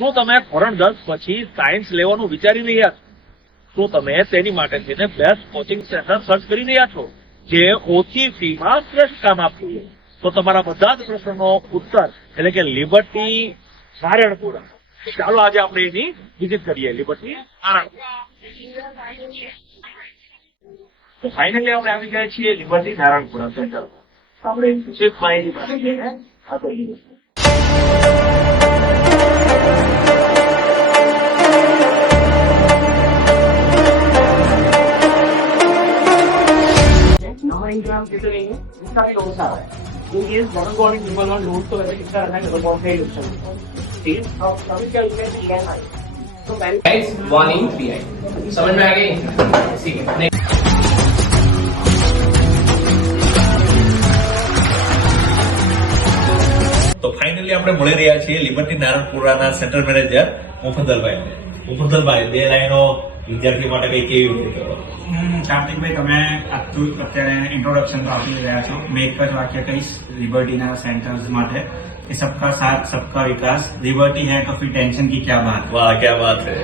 શું તમે ધોરણ દસ પછી સાયન્સ લેવાનું વિચારી રહ્યા છો? શું તમે તેની માટે જઈને બેસ્ટ કોચિંગ સેન્ટર સર્ચ કરી રહ્યા છો? જે ઓછી ફીમાં શ્રેષ્ઠ કામ આપશે તો તમારા બધા જ પ્રશ્નનો ઉત્તર, એટલે કે લિબર્ટી નારાયણપુરા. ચાલો આજે આપણે એની વિઝિટ કરીએ. લિબર્ટી નારાયણપુરા. તો ફાઇનલી આપણે આવી ગયા છીએ લિબર્ટી નારાયણપુરા સેન્ટર આપણે વિશેષ માહિતી માટે આગળ જઈએ. हमारे एग्जाम कितने नहीं है इसका भी लोग सारा है तो ये double bonding triple bond root तो वैसे किसका रहना है डबल बॉन्ड का ही ऑप्शन है ठीक है अब सभी क्या लिखा है ईएमआई तो पहले guys one in three आई समझ में आ गई ठीक है Next. તો ફાઇનલી આપણે મળી રહ્યા છીએ લિબર્ટી નારણપુરાના સેન્ટર મેનેજર મુફદ્દલભાઈ મુફદ્દલભાઈ બે લાઈનો વિદ્યાર્થી માટે કઈ કેવી રીતે કરો? કાર્તિકભાઈ તમે આટલું અત્યારે ઇન્ટ્રોડક્શન તો આપી રહ્યા છો. મેં એક જ વાક્ય કહીશ લિબર્ટીના સેન્ટર્સ માટે. કે સબકા સાથ સબકા વિકાસ. લિબર્ટી હે તો ફિર ટેન્શન કી ક્યા બાત? વાહ ક્યાં વાત છે